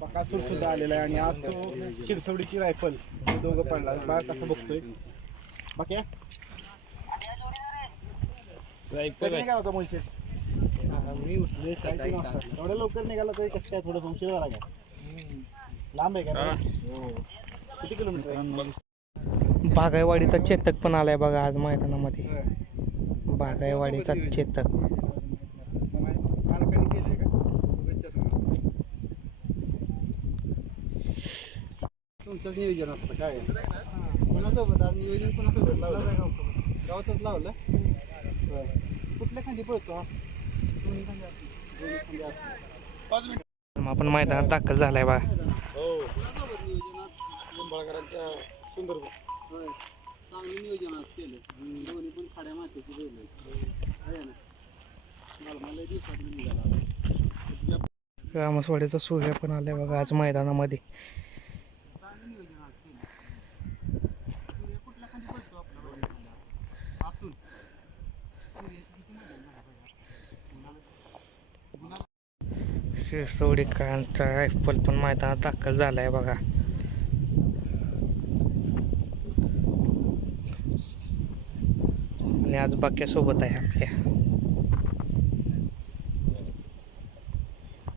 बकासूर सुद्धा आलेला आहे आणि आज तो शिरसवडीची रायफल हे दोघं पडला. बा कसं बघतोय? बाकी होता मी उठले सात. एवढ्या लवकर निघाला तरी कसं काय थोडं उशीर झाला का लांब आहे का? हो. किती किलोमीटर आहे? बागायवाडीचा चेतक पण आलाय बघा आज मैदानामध्ये. बागायवाडीचा चेतक. तुमचं नियोजन असतं काय? कोणासोबत? आज नियोजन कोणासोबत लावलं? गावचंच लावलं? कुठल्या खांदी पळतो हा? दोन्ही खांदी असतो. दोन्ही खांदी असतो. आपण मैदानात दाखल झालाय बघा. कोणासोबत नियोजन आज? लिंबाळकरांच्या सुंदर होय. चांगलं नियोजन आज केलं. दोन्ही पण खाड्या मातीची बैल. आहेत. आहे ना? मला मला दिवसात निघाला. रामसवाडीचा सूर्य पण आलाय बघा आज मैदानामध्ये चांगलं नियोजन आज केलं सूर्य कुठल्या खांदी पळतो आपला बैल? आतून सूर्याची किती मैदान झालं बघा. शिरसवडीकरांचा रायफल पण मैदानात दाखल झालाय बघा. आणि आज बाक्या सोबत आहे आपल्या.